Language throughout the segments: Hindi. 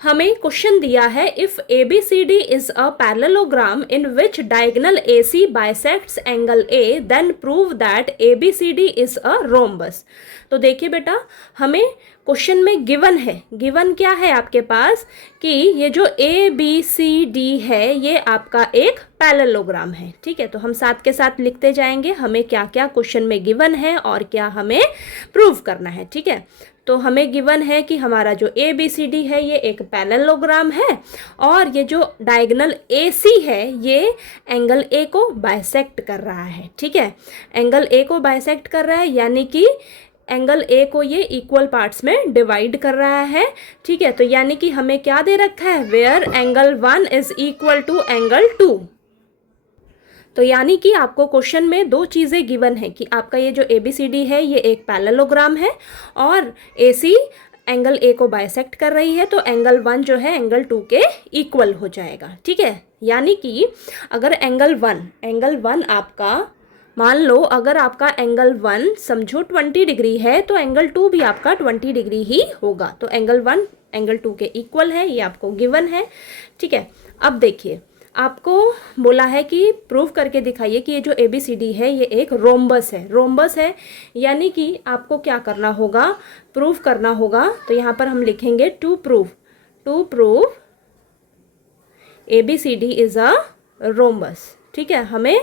हमें क्वेश्चन दिया है if A B C D is a parallelogram in which diagonal A C bisects angle A then prove that A B C D is a rhombus. तो देखिए बेटा, हमें क्वेश्चन में गिवन है, गिवन क्या है आपके पास कि ये जो ए बी सी डी है ये आपका एक पैरेललोग्राम है। ठीक है, तो हम साथ के साथ लिखते जाएंगे हमें क्या क्या क्वेश्चन में गिवन है और क्या हमें प्रूव करना है। ठीक है, तो हमें गिवन है कि हमारा जो ए बी सी डी है ये एक पैरेललोग्राम है और ये जो डायगोनल ए सी है ये एंगल ए को बाइसेक्ट कर रहा है। ठीक है, एंगल ए को बाइसेक्ट कर रहा है यानी कि एंगल ए को ये इक्वल पार्ट्स में डिवाइड कर रहा है। ठीक है, तो यानी कि हमें क्या दे रखा है, where angle 1 is equal to angle 2। तो यानी कि आपको क्वेश्चन में दो चीज़ें गिवन है कि आपका ये जो ए बी सी डी है ये एक पैरेललोग्राम है और ए सी एंगल ए को बाइसेक्ट कर रही है, तो एंगल 1 जो है एंगल 2 के इक्वल हो जाएगा। ठीक है, यानी कि अगर एंगल 1 आपका, मान लो अगर आपका एंगल 1 समझो 20 डिग्री है तो एंगल 2 भी आपका 20 डिग्री ही होगा। तो एंगल 1 एंगल 2 के इक्वल है, ये आपको गिवन है। ठीक है, अब देखिए आपको बोला है कि प्रूव करके दिखाइए कि ये जो ए बी सी डी है ये एक रोम्बस है। रोम्बस है यानी कि आपको क्या करना होगा, प्रूव करना होगा। तो यहाँ पर हम लिखेंगे to prove A B C D is a rhombus. ठीक है, हमें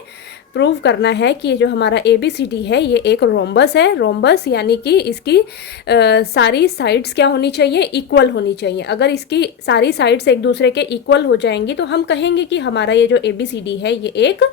प्रूव करना है कि ये जो हमारा ए बी सी डी है ये एक रोम्बस है। रोम्बस यानी कि इसकी सारी साइड्स क्या होनी चाहिए, इक्वल होनी चाहिए। अगर इसकी सारी साइड्स एक दूसरे के इक्वल हो जाएंगी तो हम कहेंगे कि हमारा ये जो ए बी सी डी है ये एक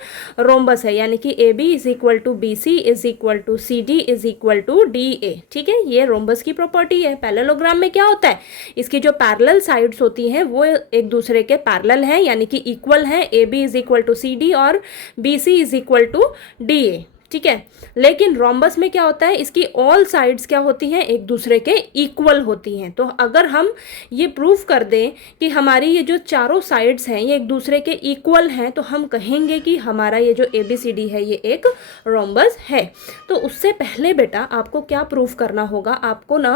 रोम्बस है, यानी कि A B is equal to B C is equal to C D is equal to D A. ठीक है, ये रोम्बस की प्रॉपर्टी है। पैरेललोग्राम में क्या होता है, इसकी जो पैरेलल साइड्स होती हैं वो एक दूसरे के पैरेलल हैं यानी कि इक्वल हैं। A B is equal to C D और B C is equal to D A. ठीक है, लेकिन रोम्बस में क्या होता है, इसकी ऑल साइड्स क्या होती हैं, एक दूसरे के इक्वल होती हैं। तो अगर हम ये प्रूफ कर दें कि हमारी ये जो चारों साइड्स हैं ये एक दूसरे के इक्वल हैं तो हम कहेंगे कि हमारा ये जो ए बी सी डी है ये एक रोम्बस है। तो उससे पहले बेटा आपको क्या प्रूफ करना होगा, आपको ना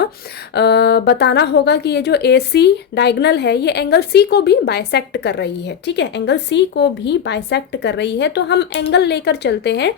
बताना होगा कि ये जो ए सी डायगोनल है ये एंगल सी को भी बाइसेक्ट कर रही है। ठीक है, एंगल सी को भी बाइसेक्ट कर रही है। तो हम एंगल लेकर चलते हैं,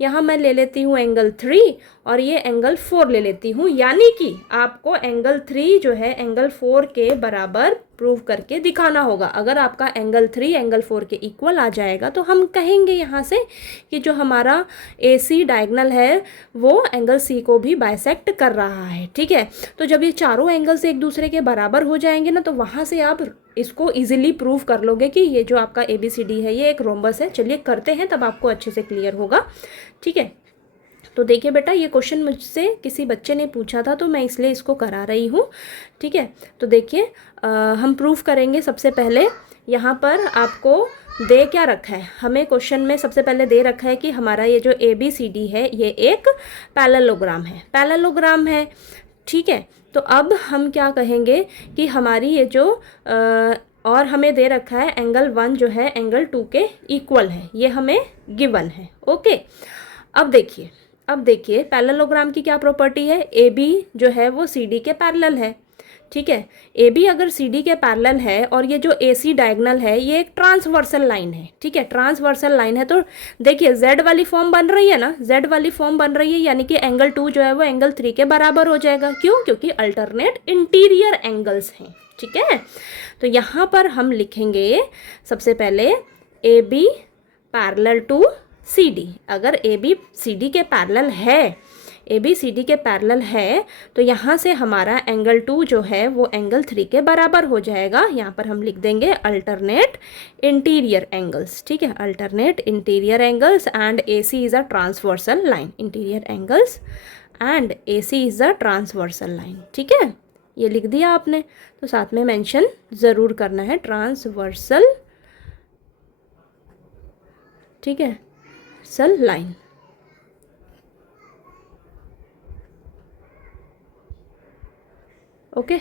यहाँ मैं ले लेती हूँ एंगल 3 और ये एंगल 4 ले लेती हूँ, यानी कि आपको एंगल 3 जो है एंगल 4 के बराबर प्रूव करके दिखाना होगा। अगर आपका एंगल 3 एंगल 4 के इक्वल आ जाएगा तो हम कहेंगे यहाँ से कि जो हमारा ए सी डायगोनल है वो एंगल सी को भी बाइसेक्ट कर रहा है। ठीक है, तो जब ये चारों एंगल्स एक दूसरे के बराबर हो जाएंगे ना तो वहाँ से आप इसको इजीली प्रूव कर लोगे कि ये जो आपका ए बी सी डी है ये एक रोम्बस है। चलिए करते हैं, तब आपको अच्छे से क्लियर होगा। ठीक है, तो देखिए बेटा ये क्वेश्चन मुझसे किसी बच्चे ने पूछा था तो मैं इसलिए इसको करा रही हूँ। ठीक है, तो देखिए हम प्रूफ करेंगे। सबसे पहले यहाँ पर आपको दे क्या रखा है, हमें क्वेश्चन में सबसे पहले दे रखा है कि हमारा ये जो ए बी सी डी है ये एक पैरेललोग्राम है। ठीक है, तो अब हम क्या कहेंगे कि हमारी ये जो और हमें दे रखा है एंगल 1 जो है एंगल 2 के इक्वल है, ये हमें गिवन है। ओके, अब देखिए पैरेललोग्राम की क्या प्रॉपर्टी है, ए बी जो है वो सी डी के पैरेलल है। ठीक है, ए बी अगर सी डी के पैरेलल है और ये जो ए सी डायगोनल है ये एक ट्रांसवर्सल लाइन है। ठीक है, ट्रांसवर्सल लाइन है तो देखिए जेड वाली फॉर्म बन रही है ना, जेड वाली फॉर्म बन रही है यानी कि एंगल 2 जो है वो एंगल 3 के बराबर हो जाएगा। क्यों, क्योंकि अल्टरनेट इंटीरियर एंगल्स हैं। ठीक है, तो यहाँ पर हम लिखेंगे सबसे पहले A B parallel to C D. अगर ए बी सी डी के पैरेलल है, ए बी सी डी के पैरेलल है तो यहाँ से हमारा एंगल 2 जो है वो एंगल 3 के बराबर हो जाएगा। यहाँ पर हम लिख देंगे अल्टरनेट इंटीरियर एंगल्स। ठीक है, alternate interior angles and A C is a transversal line, interior angles and A C is a transversal line. ठीक है, ये लिख दिया आपने, तो साथ में मेंशन ज़रूर करना है ट्रांसवर्सल। ठीक है, सल लाइन। ओके,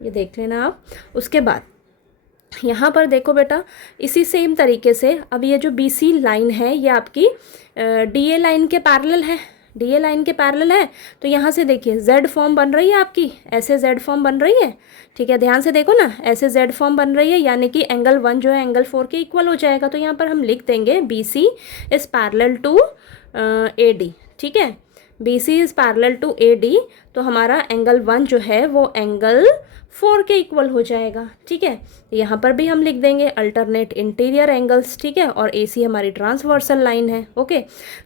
ये देख लेना आप। उसके बाद यहाँ पर देखो बेटा इसी सेम तरीके से अब ये जो बी सी लाइन है ये आपकी डी ए लाइन के पैरेलल है। DA लाइन के पैरेलल है। तो यहाँ से देखिए Z फॉर्म बन रही है आपकी, ऐसे Z फॉर्म बन रही है, ठीक है, ध्यान से देखो ना, ऐसे Z फॉर्म बन रही है, यानी कि एंगल 1 जो है एंगल 4 के इक्वल हो जाएगा। तो यहाँ पर हम लिख देंगे BC is parallel to AD, ठीक है, BC is parallel to AD। तो हमारा एंगल 1 जो है वो एंगल 4 के इक्वल हो जाएगा, ठीक है। यहाँ पर भी हम लिख देंगे अल्टरनेट इंटीरियर एंगल्स, ठीक है, और AC हमारी ट्रांसवर्सल लाइन है, ओके।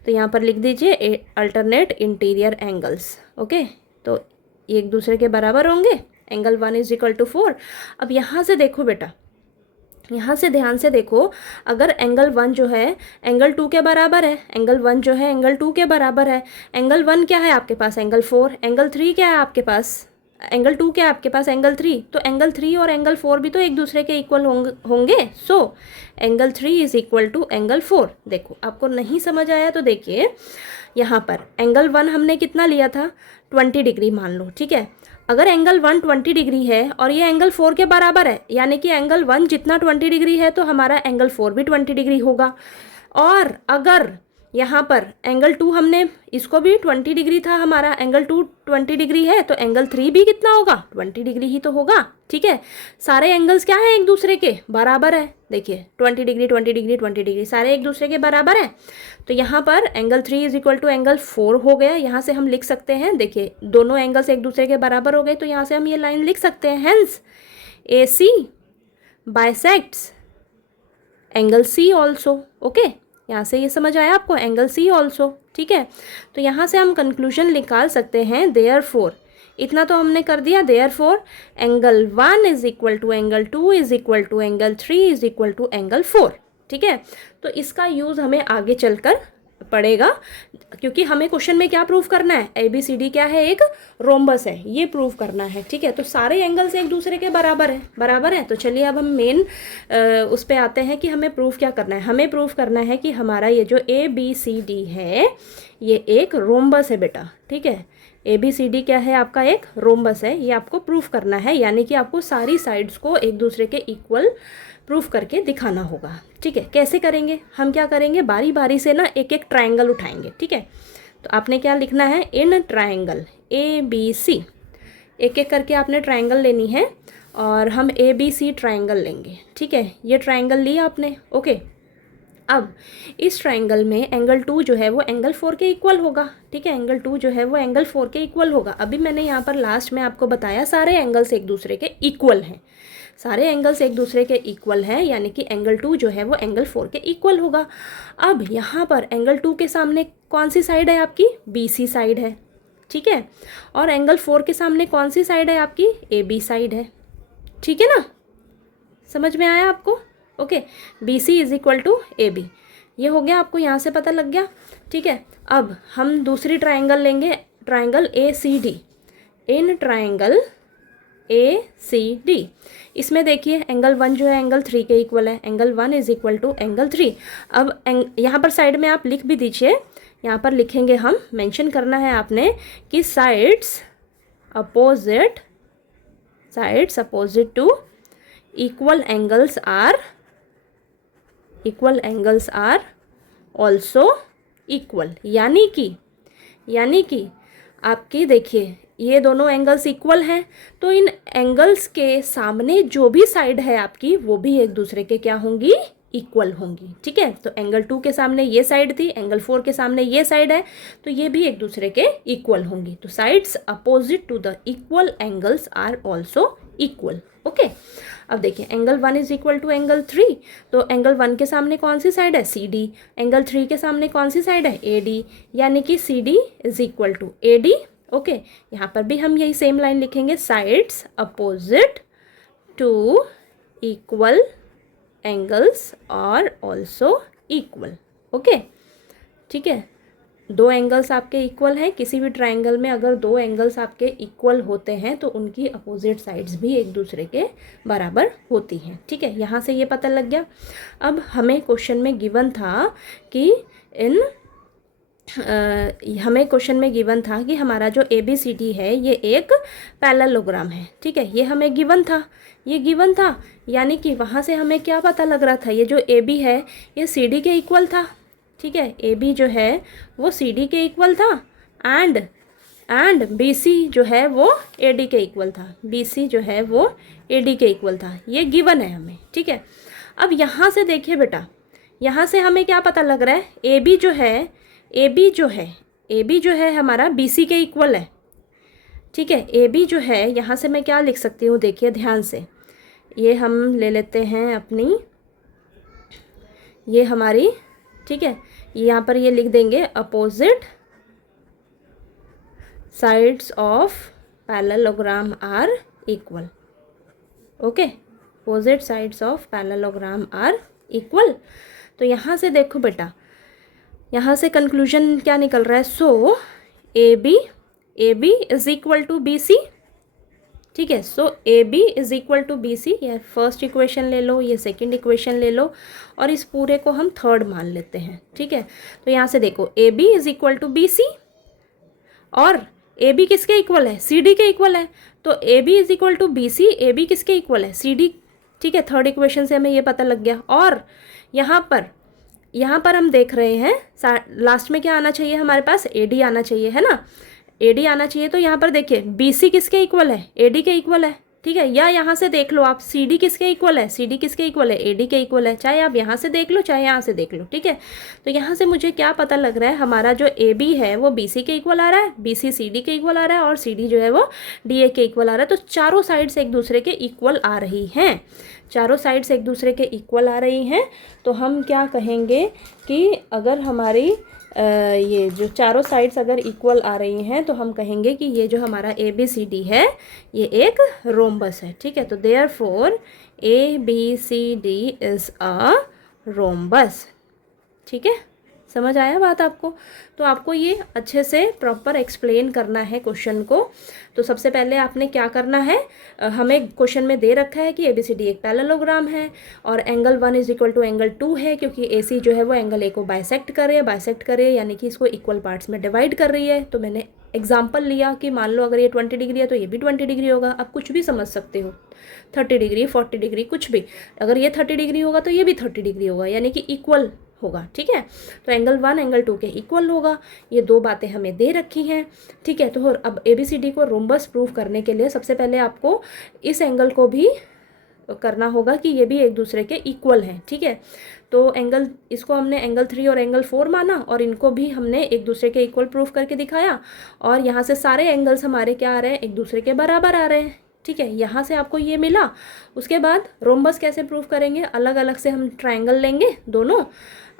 तो यहाँ पर लिख दीजिए अल्टरनेट इंटीरियर एंगल्स, ओके। तो एक दूसरे के बराबर होंगे, एंगल 1 इज इक्वल टू 4। अब यहाँ से देखो बेटा, यहाँ से ध्यान से देखो, अगर एंगल 1 जो है एंगल 2 के बराबर है, एंगल 1 जो है एंगल 2 के बराबर है, एंगल 1 क्या है आपके पास एंगल 4, एंगल 3 क्या है आपके पास एंगल 2 क्या है आपके पास एंगल 3, तो एंगल 3 और एंगल 4 भी तो एक दूसरे के इक्वल होंगे। So angle 3 is equal to angle 4। देखो आपको नहीं समझ आया तो देखिए, यहाँ पर एंगल 1 हमने कितना लिया था 20 डिग्री मान लो, ठीक है। अगर एंगल 1 20 डिग्री है और ये एंगल 4 के बराबर है, यानी कि एंगल 1 जितना 20 डिग्री है तो हमारा एंगल 4 भी 20 डिग्री होगा। और अगर यहाँ पर एंगल 2 हमने इसको भी 20 डिग्री था, हमारा एंगल 2 20 डिग्री है, तो एंगल 3 भी कितना होगा 20 डिग्री ही तो होगा, ठीक है। सारे एंगल्स क्या हैं एक दूसरे के बराबर है, देखिए 20 डिग्री 20 डिग्री 20 डिग्री सारे एक दूसरे के बराबर है। तो यहाँ पर angle 3 is equal to angle 4 हो गया। यहाँ से हम लिख सकते हैं, देखिए दोनों एंगल्स एक दूसरे के बराबर हो गए, तो यहाँ से हम ये लाइन लिख सकते हैं, hence AC bisects angle C also, okay. यहाँ से ये समझ आया आपको, एंगल C ऑल्सो, ठीक है। तो यहाँ से हम कंक्लूजन निकाल सकते हैं, देयरफॉर इतना तो हमने कर दिया, therefore angle 1 is equal to angle 2 is equal to angle 3 is equal to angle 4, ठीक है। तो इसका यूज़ हमें आगे चलकर पड़ेगा, क्योंकि हमें क्वेश्चन में क्या प्रूव करना है, ABCD क्या है एक रोम्बस है, ये प्रूव करना है, ठीक है। तो सारे एंगल्स एक दूसरे के बराबर है। तो चलिए अब हम मेन उस पे आते हैं कि हमें प्रूव क्या करना है। हमें प्रूव करना है कि हमारा ये जो ABCD है ये एक रोम्बस है बेटा, ठीक है। ABCD क्या है आपका एक रोम्बस है, ये आपको प्रूफ करना है, यानी कि आपको सारी साइड्स को एक दूसरे के इक्वल प्रूफ करके दिखाना होगा, ठीक है। कैसे करेंगे, हम क्या करेंगे, बारी बारी से ना एक एक ट्रायंगल उठाएंगे, ठीक है। तो आपने क्या लिखना है, इन ट्रायंगल ABC, एक एक करके आपने ट्रायंगल लेनी है और हम ABC ट्रायंगल लेंगे, ठीक है। ये ट्रायंगल लिया आपने, ओके। अब इस ट्रायंगल में एंगल 2 जो है वो एंगल 4 के इक्वल होगा, ठीक है। एंगल 2 जो है वो एंगल 4 के इक्वल होगा। अभी मैंने यहाँ पर लास्ट में आपको बताया सारे एंगल्स एक दूसरे के इक्वल हैं, सारे एंगल्स एक दूसरे के इक्वल हैं, यानी कि एंगल 2 जो है वो एंगल 4 के इक्वल होगा। अब यहाँ पर एंगल 2 के सामने कौन सी साइड है आपकी, BC साइड है, ठीक है। और एंगल 4 के सामने कौन सी साइड है आपकी, AB साइड है, ठीक है ना, समझ में आया आपको, okay. BC is equal to AB, ये हो गया, आपको यहाँ से पता लग गया, ठीक है। अब हम दूसरी ट्रायंगल लेंगे, triangle ACD, in triangle ACD, इसमें देखिए एंगल 1 जो है एंगल 3 के इक्वल है, angle 1 is equal to angle 3। अब यहाँ पर साइड में आप लिख भी दीजिए, यहाँ पर लिखेंगे हम, मेंशन करना है आपने कि sides opposite to equal angles are also equal, यानी कि आपकी देखिए ये दोनों एंगल्स इक्वल हैं, तो इन एंगल्स के सामने जो भी साइड है आपकी वो भी एक दूसरे के क्या होंगी, इक्वल होंगी, ठीक है। तो एंगल 2 के सामने ये साइड थी, एंगल 4 के सामने ये साइड है, तो ये भी एक दूसरे के इक्वल होंगी। तो sides opposite to the equal angles are also equal, okay. अब देखिए angle 1 is equal to angle 3, तो एंगल 1 के सामने कौन सी साइड है, CD, एंगल 3 के सामने कौन सी साइड है, AD, यानी कि CD is equal to AD, okay. यहाँ पर भी हम यही सेम लाइन लिखेंगे, sides opposite to equal angles are also equal, okay, ठीक है। दो एंगल्स आपके इक्वल हैं, किसी भी ट्रायंगल में अगर दो एंगल्स आपके इक्वल होते हैं तो उनकी अपोजिट साइड्स भी एक दूसरे के बराबर होती हैं, ठीक है। यहाँ से ये पता लग गया। अब हमें क्वेश्चन में गिवन था कि हमारा जो ABCD है ये एक पैरेललोग्राम है, ठीक है। ये हमें गिवन था, यानी कि वहाँ से हमें क्या पता लग रहा था, ये जो AB है ये CD के इक्वल था, ठीक है। AB जो है वो CD के इक्वल था, एंड BC जो है वो AD के इक्वल था, BC जो है वो AD के इक्वल था, ये गिवन है हमें, ठीक है। अब यहाँ से देखिए बेटा, यहाँ से हमें क्या पता लग रहा है, AB जो है हमारा BC के इक्वल है, ठीक है। AB जो है, यहाँ से मैं क्या लिख सकती हूँ, देखिए ध्यान से, ये हम ले लेते हैं अपनी, ये हमारी, ठीक है, यहाँ पर ये लिख देंगे opposite sides of parallelogram are equal, okay, opposite sides of parallelogram are equal. तो यहाँ से देखो बेटा, यहाँ से कंक्लूजन क्या निकल रहा है, so A B is equal to B C, ठीक है। So A B is equal to B C, ये फर्स्ट इक्वेशन ले लो, ये सेकंड इक्वेशन ले लो, और इस पूरे को हम थर्ड मान लेते हैं, ठीक है। तो यहाँ से देखो A B is equal to B C, और ए बी किसके इक्वल है, सी डी के इक्वल है, तो A B is equal to B C, A B किसके इक्वल है, सी डी, ठीक है। थर्ड इक्वेशन से हमें ये पता लग गया। और यहाँ पर हम देख रहे हैं लास्ट में क्या आना चाहिए हमारे पास, ए डी आना चाहिए, है ना, ए डी आना चाहिए। तो यहाँ पर देखिए बी सी किसके इक्वल है, ए डी के इक्वल है, ठीक है। या यहाँ से देख लो आप, सी डी किसके इक्वल है, सी डी किसके इक्वल है, ए डी के इक्वल है, चाहे आप यहाँ से देख लो चाहे यहाँ से देख लो, ठीक है। तो यहाँ से मुझे क्या पता लग रहा है, हमारा जो ए बी है वो बी सी के इक्वल आ रहा है, बी सी सी डी के इक्वल आ रहा है, और सी डी जो है वो डी ए के इक्वल आ रहा है। तो चारों साइड से एक दूसरे के इक्वल आ रही हैं, चारों साइड से एक दूसरे के इक्वल आ रही हैं। तो हम क्या कहेंगे कि अगर हमारी ये जो चारों साइड्स अगर इक्वल आ रही हैं तो हम कहेंगे कि ये जो हमारा ए बी सी डी है ये एक रोम्बस है, ठीक है। तो therefore A B C D is a rhombus, ठीक है। समझ आया बात आपको? तो आपको ये अच्छे से प्रॉपर एक्सप्लेन करना है क्वेश्चन को। तो सबसे पहले आपने क्या करना है, हमें क्वेश्चन में दे रखा है कि ABCD एक पैरेललोग्राम है और angle 1 is equal to angle 2 है, क्योंकि AC जो है वो एंगल A को बाइसेक्ट करे यानी कि इसको इक्वल पार्ट्स में डिवाइड कर रही है। तो मैंने एग्जाम्पल लिया कि मान लो अगर ये 20 डिग्री है तो ये भी 20 डिग्री होगा। आप कुछ भी समझ सकते हो, 30 डिग्री 40 डिग्री कुछ भी, अगर ये 30 डिग्री होगा तो ये भी 30 डिग्री होगा, यानी कि इक्वल होगा, ठीक है। तो एंगल 1 एंगल 2 के इक्वल होगा। ये दो बातें हमें दे रखी हैं, ठीक है। तो अब ABCD को रोम्बस प्रूव करने के लिए सबसे पहले आपको इस एंगल को भी करना होगा कि ये भी एक दूसरे के इक्वल हैं, ठीक है। तो एंगल, इसको हमने एंगल 3 और एंगल 4 माना और इनको भी हमने एक दूसरे के इक्वल प्रूव करके दिखाया। और यहाँ से सारे एंगल्स हमारे क्या आ रहे हैं, एक दूसरे के बराबर आ रहे हैं, ठीक है। यहाँ से आपको ये मिला। उसके बाद रोम्बस कैसे प्रूव करेंगे, अलग अलग से हम ट्रायंगल लेंगे दोनों,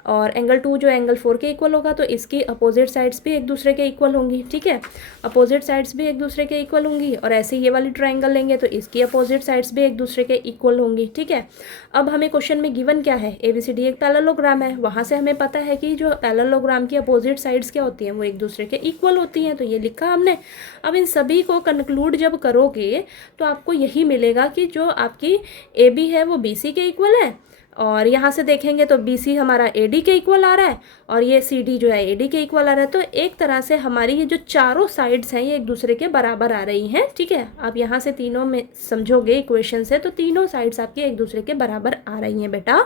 और एंगल 2 जो एंगल 4 के इक्वल होगा तो इसकी अपोजिट साइड्स भी एक दूसरे के इक्वल होंगी, ठीक है। अपोजिट साइड्स भी एक दूसरे के इक्वल होंगी, और ऐसे ये वाली ट्रायंगल लेंगे तो इसकी अपोजिट साइड्स भी एक दूसरे के इक्वल होंगी, ठीक है। अब हमें क्वेश्चन में गिवन क्या है, ABCD एक पैरेललोग्राम है, वहाँ से हमें पता है कि जो पैरेललोग्राम की अपोजिट साइड्स क्या होती हैं, वो एक दूसरे के इक्वल होती हैं, तो ये लिखा हमने। अब इन सभी को कंक्लूड जब करोगे तो आपको यही मिलेगा कि जो आपकी AB है वो BC के इक्वल है, और यहाँ से देखेंगे तो BC हमारा AD के इक्वल आ रहा है, और ये CD जो है AD के इक्वल आ रहा है। तो एक तरह से हमारी ये जो चारों साइड्स हैं ये एक दूसरे के बराबर आ रही हैं, ठीक है। आप यहाँ से तीनों में समझोगे इक्वेशन से तो तीनों साइड्स आपकी एक दूसरे के बराबर आ रही हैं बेटा।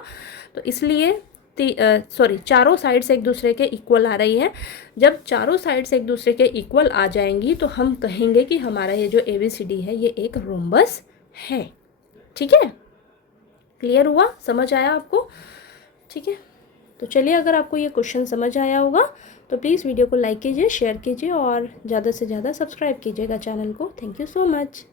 तो इसलिए चारों साइड्स एक दूसरे के इक्वल आ रही हैं। जब चारों साइड्स एक दूसरे के इक्वल आ जाएंगी तो हम कहेंगे कि हमारा ये जो ABCD है ये एक रोम्बस है, ठीक है। क्लियर हुआ, समझ आया आपको, ठीक है। तो चलिए, अगर आपको ये क्वेश्चन समझ आया होगा तो प्लीज़ वीडियो को लाइक कीजिए, शेयर कीजिए और ज़्यादा से ज़्यादा सब्सक्राइब कीजिएगा चैनल को। Thank you so much.